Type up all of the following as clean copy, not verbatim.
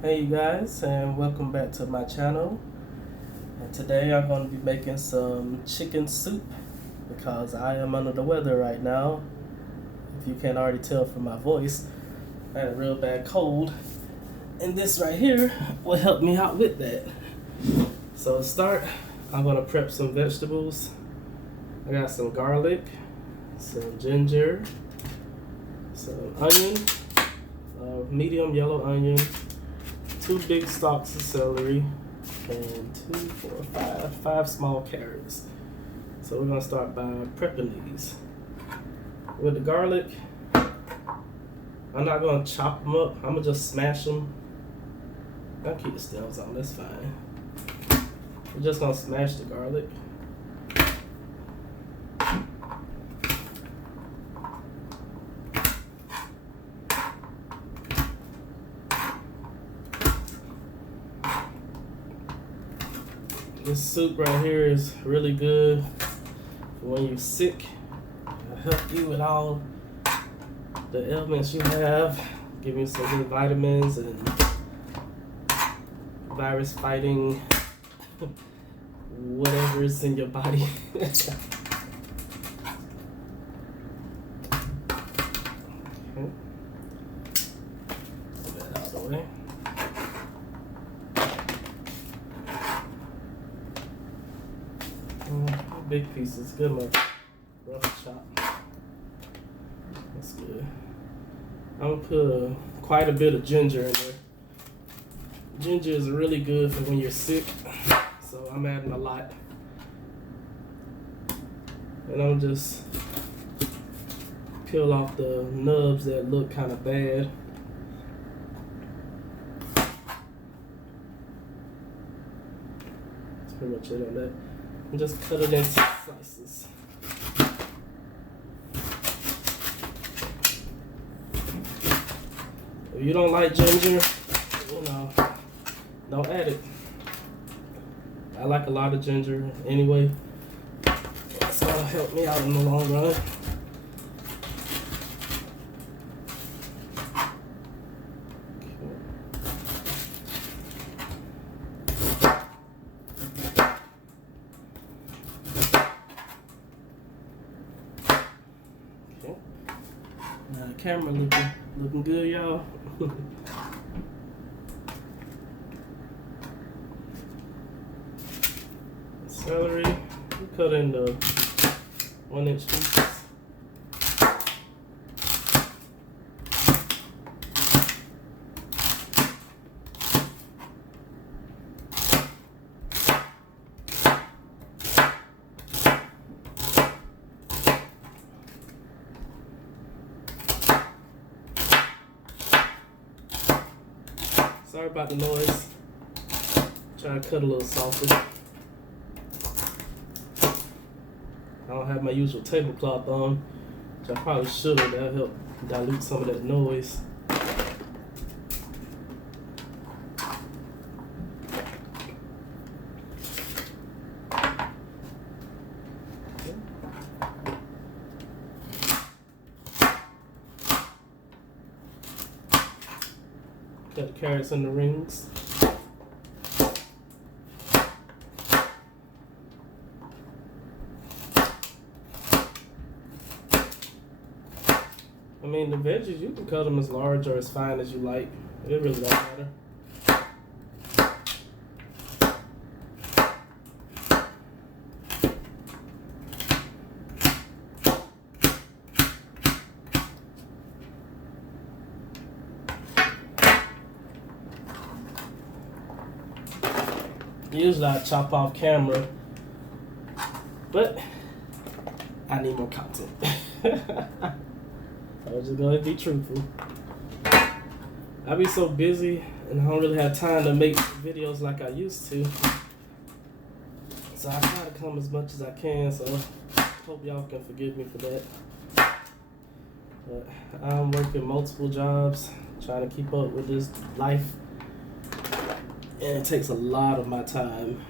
Hey you guys, and welcome back to my channel. And today I'm going to be making some chicken soup because I am under the weather right now. If you can't already tell from my voice, I had a real bad cold, and this right here will help me out with that. So to start, I'm going to prep some vegetables. I got some garlic, some ginger, some onion, medium yellow onion, 2 big stalks of celery, and 2, 4, 5 small carrots. So we're gonna start by prepping these. With the garlic, I'm not gonna chop them up. I'm gonna just smash them. I'll keep the stems on, that's fine. We're just gonna smash the garlic. This soup right here is really good for when you're sick. It'll help you with all the ailments you have, give you some good vitamins and virus fighting whatever is in your body. Okay. Get that out of the way. Big pieces, good enough. Rough chop. That's good. I'm gonna put quite a bit of ginger in there. Ginger is really good for when you're sick, so I'm adding a lot. And I'm just peel off the nubs that look kind of bad. That's pretty much it on that. And just cut it into slices. If you don't like ginger, don't add it. I like a lot of ginger anyway. That's gonna help me out in the long run. Camera looking good, y'all. Celery, we cut into 1-inch pieces. Sorry about the noise. Trying to cut a little softer. I don't have my usual tablecloth on, which I probably should have. That'll help dilute some of that noise. Cut the carrots in the rings. I mean, the veggies, you can cut them as large or as fine as you like. It really don't matter. Usually I chop off camera, but I need more content. I was just gonna be truthful. I be so busy and I don't really have time to make videos like I used to. So I try to come as much as I can, so hope y'all can forgive me for that. But I'm working multiple jobs, trying to keep up with this life. And it takes a lot of my time.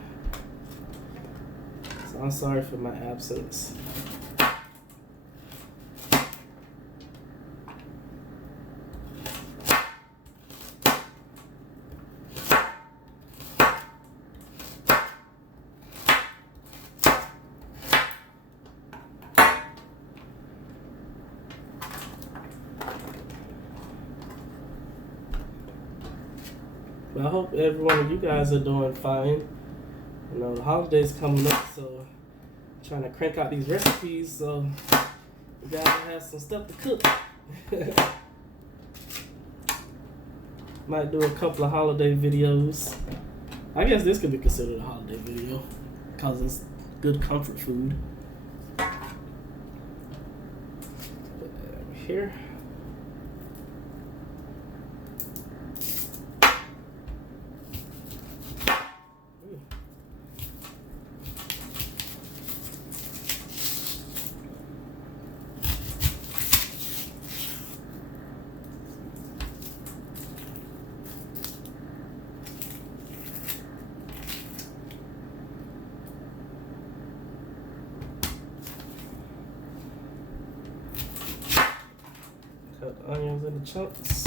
So I'm sorry for my absence. But I hope every one of you guys are doing fine. You know, the holidays coming up, so I'm trying to crank out these recipes so you guys have some stuff to cook. Might do a couple of holiday videos. I guess this could be considered a holiday video because it's good comfort food. Put that over here. Cut the onions into chunks.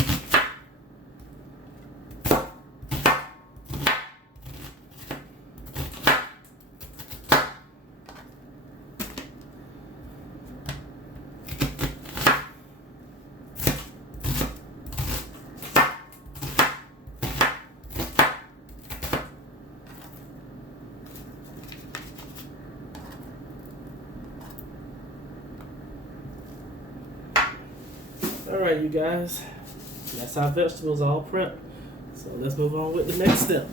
Alright, you guys, that's our vegetables all prepped. So let's move on with the next step.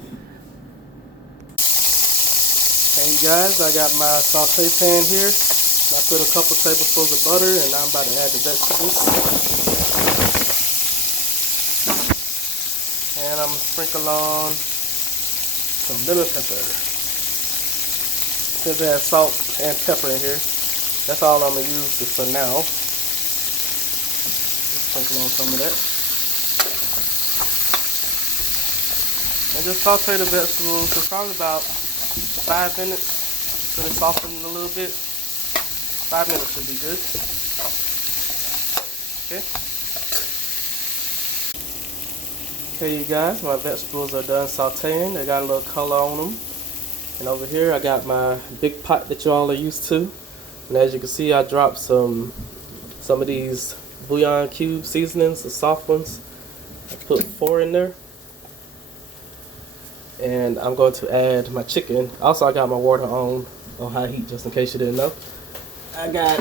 Hey you guys, I got my saute pan here. I put a couple tablespoons of butter and now I'm about to add the vegetables. And I'm going to sprinkle on some lemon pepper. Since it has salt and pepper in here, that's all I'm going to use for now. Sprinkle on some of that. And just saute the vegetables for probably about 5 minutes until they soften a little bit. 5 minutes should be good. Okay. Okay, you guys, my vegetables are done sauteing. They got a little color on them. And over here I got my big pot that you all are used to. And as you can see, I dropped some of these bouillon cube seasonings, the soft ones. I put 4 in there. And I'm going to add my chicken. Also, I got my water on high heat just in case you didn't know. I got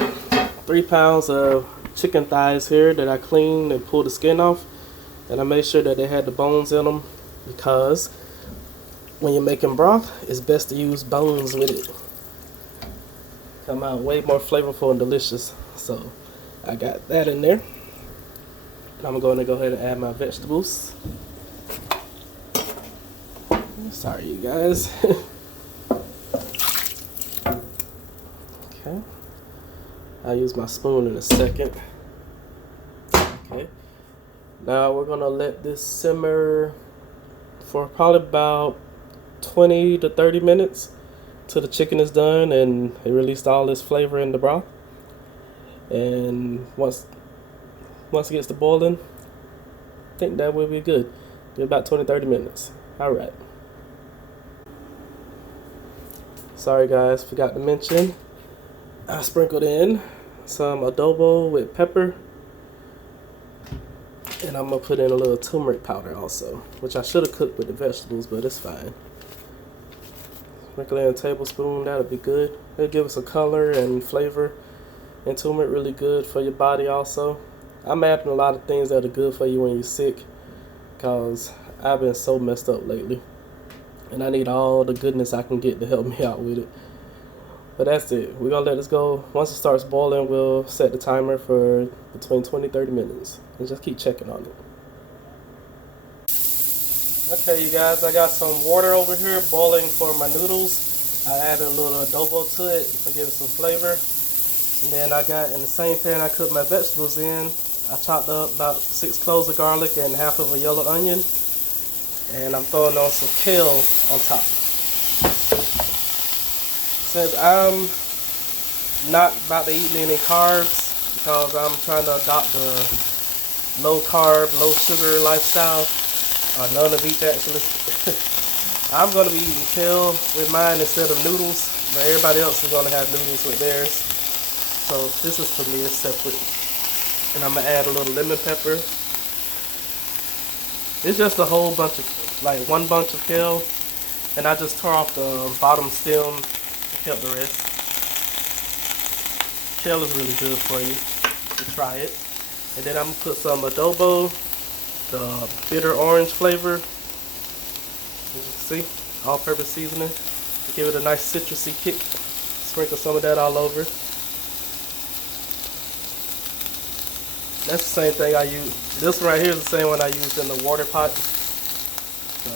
3 pounds of chicken thighs here that I cleaned and pulled the skin off. And I made sure that they had the bones in them because when you're making broth, it's best to use bones with it. Come out way more flavorful and delicious. So I got that in there. I'm going to go ahead and add my vegetables. Sorry, you guys. Okay. I'll use my spoon in a second. Okay. Now we're going to let this simmer for probably about 20 to 30 minutes till the chicken is done and it released all this flavor in the broth. And once it gets to boiling, I think that will be good. Give about 20-30 minutes. Alright. Sorry guys, forgot to mention, I sprinkled in some adobo with pepper. And I'm going to put in a little turmeric powder also, which I should have cooked with the vegetables, but it's fine. Sprinkle in a tablespoon, that'll be good. It'll give us a color and flavor. And turmeric really good for your body also. I'm adding a lot of things that are good for you when you're sick because I've been so messed up lately. And I need all the goodness I can get to help me out with it. But that's it. We're going to let this go. Once it starts boiling, we'll set the timer for between 20-30 minutes. And just keep checking on it. Okay, you guys, I got some water over here boiling for my noodles. I added a little adobo to it to give it some flavor. And then I got, in the same pan I cooked my vegetables in, I chopped up about 6 cloves of garlic and half of a yellow onion. And I'm throwing on some kale on top. Since I'm not about to eat any carbs, because I'm trying to adopt a low carb, low sugar lifestyle, or none of each actually, I'm going to be eating kale with mine instead of noodles, but everybody else is going to have noodles with theirs. So this is for me, it's separate. And I'm going to add a little lemon pepper. It's just a whole bunch of like one bunch of kale, and I just tore off the bottom stem and kept the rest. Kale is really good for you. To try it. And then I'm gonna put some adobo, the bitter orange flavor. As you can see, all-purpose seasoning to give it a nice citrusy kick. Sprinkle some of that all over. That's the same thing I use. This one right here is the same one I used in the water pot. So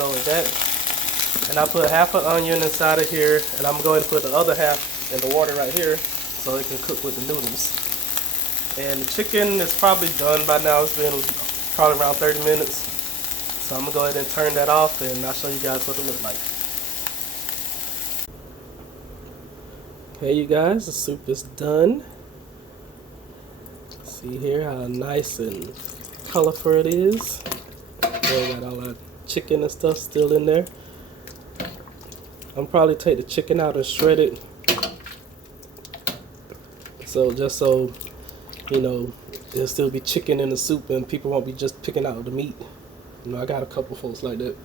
go with that. And I put half an onion inside of here, and I'm going to put the other half in the water right here so it can cook with the noodles. And the chicken is probably done by now. It's been probably around 30 minutes. So I'm gonna go ahead and turn that off, and I'll show you guys what it looks like. Okay, you guys, the soup is done. See here how nice and colorful it is. We got all our chicken and stuff still in there. I'm probably take the chicken out and shred it. So just so you know, there'll still be chicken in the soup and people won't be just picking out the meat. You know, I got a couple folks like that.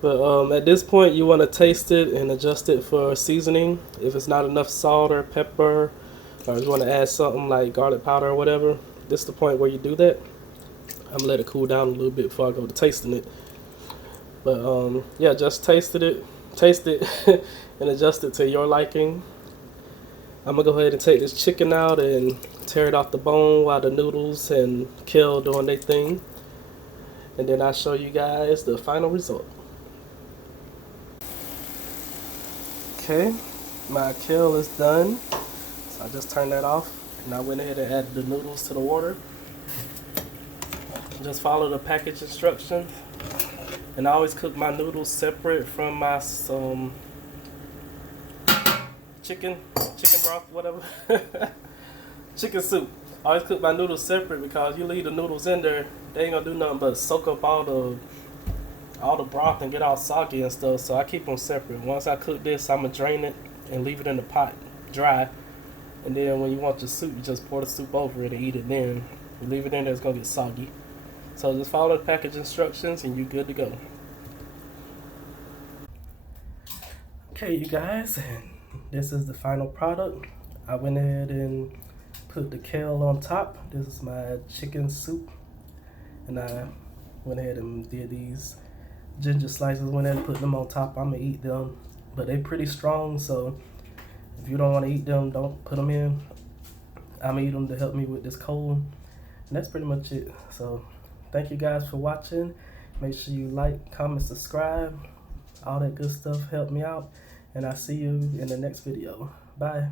But at this point, you want to taste it and adjust it for seasoning. If it's not enough salt or pepper, or you want to add something like garlic powder or whatever, this is the point where you do that. I'm gonna let it cool down a little bit before I go to tasting it. But yeah, just taste it, and adjust it to your liking. I'm gonna go ahead and take this chicken out and tear it off the bone while the noodles and kale doing their thing. And then I'll show you guys the final result. Okay, my kale is done. So I just turned that off, and I went ahead and added the noodles to the water. Just follow the package instructions. And I always cook my noodles separate from my chicken broth, whatever. Chicken soup. I always cook my noodles separate because you leave the noodles in there, they ain't gonna do nothing but soak up all the broth and get all soggy and stuff. So I keep them separate. Once I cook this, I'm gonna drain it and leave it in the pot dry. And then when you want your soup, you just pour the soup over it and eat it then. You leave it in there, it's gonna get soggy. So just follow the package instructions and you're good to go. Okay, you guys, this is the final product. I went ahead and put the kale on top. This is my chicken soup. And I went ahead and did these ginger slices, went ahead and put them on top. I'm gonna eat them, but they're pretty strong, so if you don't want to eat them, don't put them in. I'm gonna eat them to help me with this cold. And that's pretty much it. So thank you guys for watching. Make sure you like, comment, subscribe. All that good stuff help me out. And I'll see you in the next video. Bye.